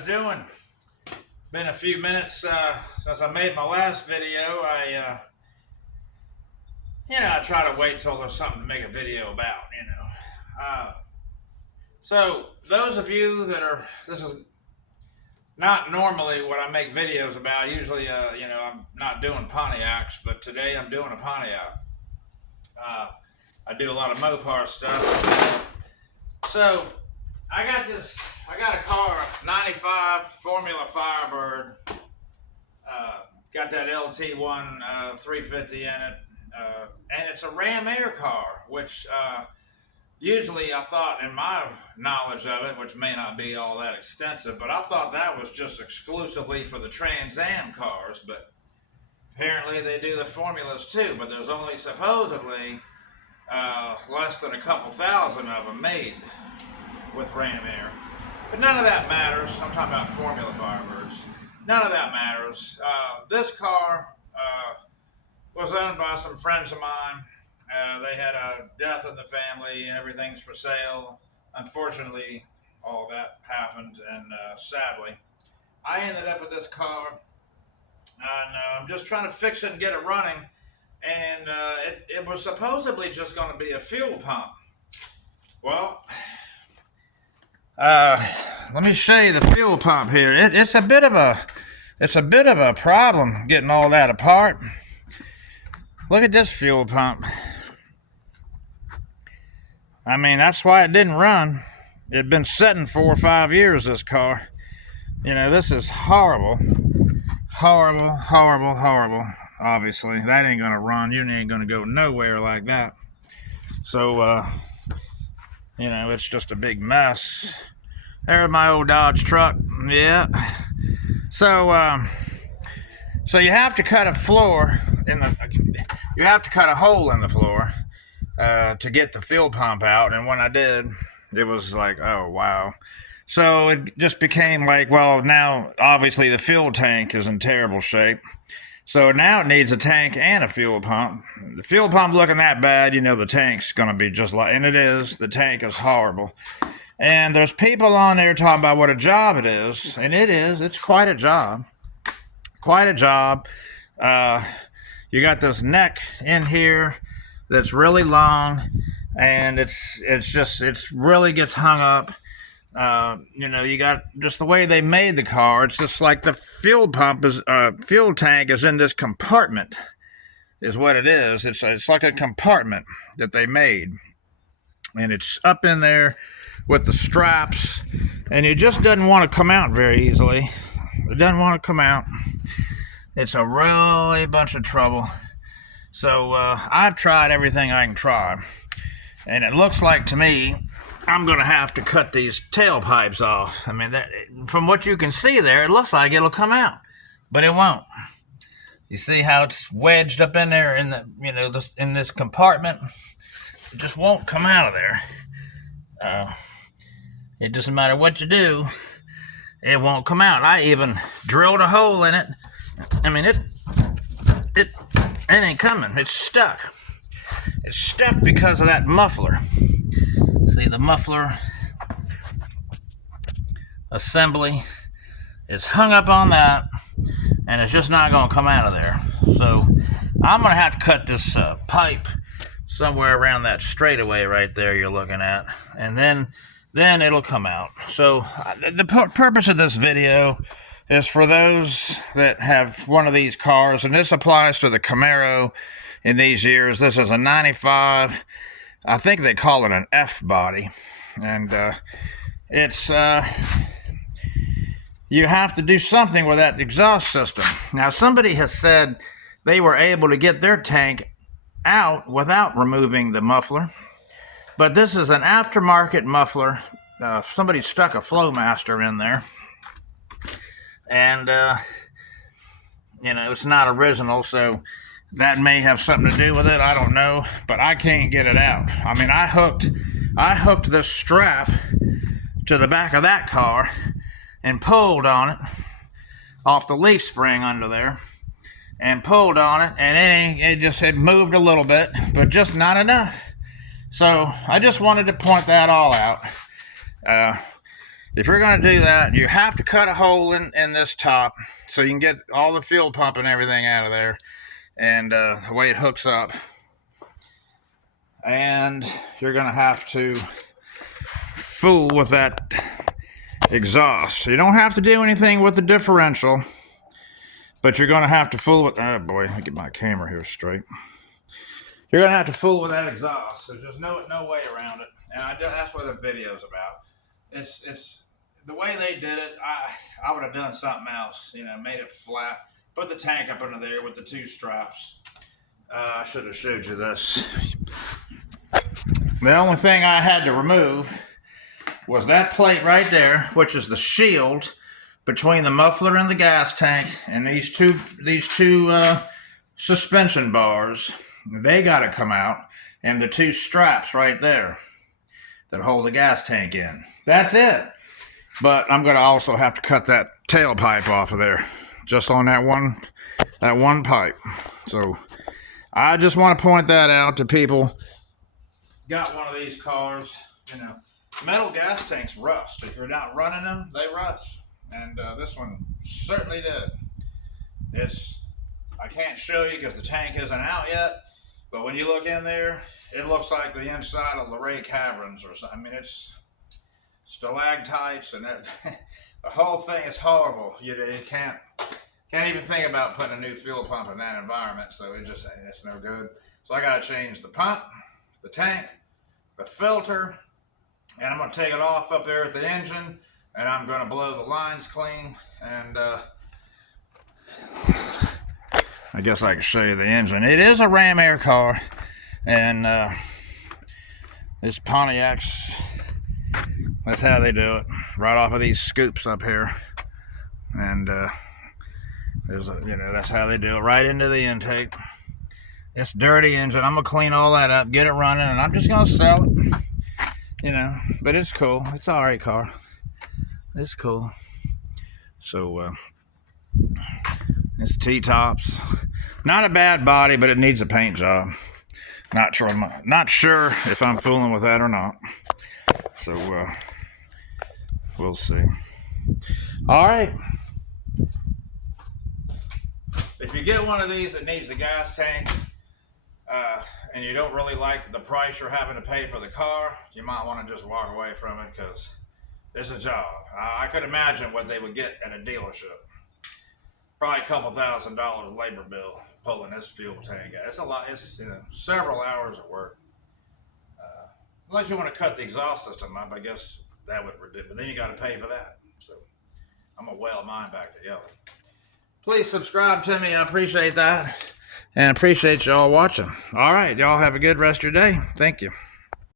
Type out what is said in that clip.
guys doing? Been a few minutes since I made my last video. I try to wait till there's something to make a video about, So those of you that are, this is not normally what I make videos about. Usually, I'm not doing Pontiacs, but today I'm doing a Pontiac. I do a lot of Mopar stuff. So I got a car, 95 Formula Firebird. Got that LT1 350 in it. And it's a Ram Air car, which usually I thought, in my knowledge of it, which may not be all that extensive, but I thought that was just exclusively for the Trans Am cars, but apparently they do the formulas too, but there's only supposedly less than a couple thousand of them made with Ram Air. But none of that matters. I'm talking about Formula Firebirds. None of that matters. This car was owned by some friends of mine. They had a death in the family. Everything's for sale. Unfortunately, all that happened, and sadly, I ended up with this car, and I'm just trying to fix it and get it running. And it was supposedly just going to be a fuel pump. Well, let me show you the fuel pump here. It's a bit of a problem getting all that apart. Look at this fuel pump. I mean, that's why it didn't run. It'd been sitting 4 or 5 years, this car. This is horrible. Horrible, horrible, horrible. Obviously, that ain't gonna run. You ain't gonna go nowhere like that. So, it's just a big mess. There's my old Dodge truck. Yeah. So, so you have to cut a floor you have to cut a hole in the floor to get the fuel pump out. And when I did, it was like, oh wow. So it just became like, well, now obviously the fuel tank is in terrible shape. So now it needs a tank and a fuel pump. The fuel pump looking that bad, the tank's gonna be just like, and it is. The tank is horrible. And there's people on there talking about what a job it is, and it is. It's quite a job. Quite a job. You got this neck in here that's really long, and it's really gets hung up. You got just the way they made the car. It's just like the fuel tank is in this compartment, is what it is. It's like a compartment that they made, and it's up in there with the straps, and it just doesn't want to come out very easily. It doesn't want to come out. It's a really bunch of trouble. So I've tried everything I can try, and it looks like to me I'm going to have to cut these tailpipes off. I mean, from what you can see there, it looks like it'll come out, but it won't. You see how it's wedged up in there in in this compartment? It just won't come out of there. It doesn't matter what you do, it won't come out. I even drilled a hole in it. I mean, it ain't coming. It's stuck. It's stuck because of that muffler. See, the muffler assembly is hung up on that, and it's just not going to come out of there. So I'm going to have to cut this pipe somewhere around that straightaway right there you're looking at, and then it'll come out. So the purpose of this video is for those that have one of these cars, and this applies to the Camaro in these years. This is a 95, I think they call it an F body, and it's you have to do something with that exhaust system. Now, somebody has said they were able to get their tank out without removing the muffler, but this is an aftermarket muffler. Somebody stuck a Flowmaster in there, and it's not original, so that may have something to do with it. I don't know, but I can't get it out. I mean, I hooked this strap to the back of that car and pulled on it off the leaf spring under there, and pulled on it, and it moved a little bit, but just not enough. So I just wanted to point that all out. if you're going to do that, you have to cut a hole in this top so you can get all the fuel pump and everything out of there, and the way it hooks up. And you're going to have to fool with that exhaust. You don't have to do anything with the differential, but you're going to have to fool with... Oh boy, let me get my camera here straight. You're going to have to fool with that exhaust. There's just no way around it. And that's what the video's about. It's the way they did it. I would have done something else. You know, made it flat. Put the tank up under there with the two straps. I should have showed you this. The only thing I had to remove was that plate right there, which is the shield between the muffler and the gas tank, and these two suspension bars. They got to come out, and the two straps right there that hold the gas tank in. That's it. But I'm going to also have to cut that tailpipe off of there, just on that one pipe. So I just want to point that out to people. Got one of these cars, you know, metal gas tanks rust. If you're not running them, they rust. And this one certainly did. I can't show you because the tank isn't out yet, but when you look in there, it looks like the inside of Luray Caverns or something. I mean, it's stalactites and the whole thing is horrible. You can't even think about putting a new fuel pump in that environment, so it's no good. So I got to change the pump, the tank, the filter, and I'm going to take it off up there at the engine, and I'm going to blow the lines clean, and I guess I can show you the engine. It is a Ram Air car, and this Pontiac's, that's how they do it, right off of these scoops up here, and that's how they do it, right into the intake. It's dirty engine. I'm gonna clean all that up, get it running, and I'm just gonna sell it. You know, but it's cool. It's all right car. It's cool. So it's T-tops. Not a bad body, but it needs a paint job. Not sure if I'm fooling with that or not. So we'll see. All right. If you get one of these that needs a gas tank, and you don't really like the price you're having to pay for the car, you might want to just walk away from it because it's a job. I could imagine what they would get at a dealership. Probably a couple $1,000 labor bill pulling this fuel tank out. It's a lot. It's several hours of work. Unless you want to cut the exhaust system up, I guess that would reduce. But then you got to pay for that. So I'm gonna weld mine back together. Please subscribe to me. I appreciate that. And appreciate y'all watching. All right. Y'all have a good rest of your day. Thank you.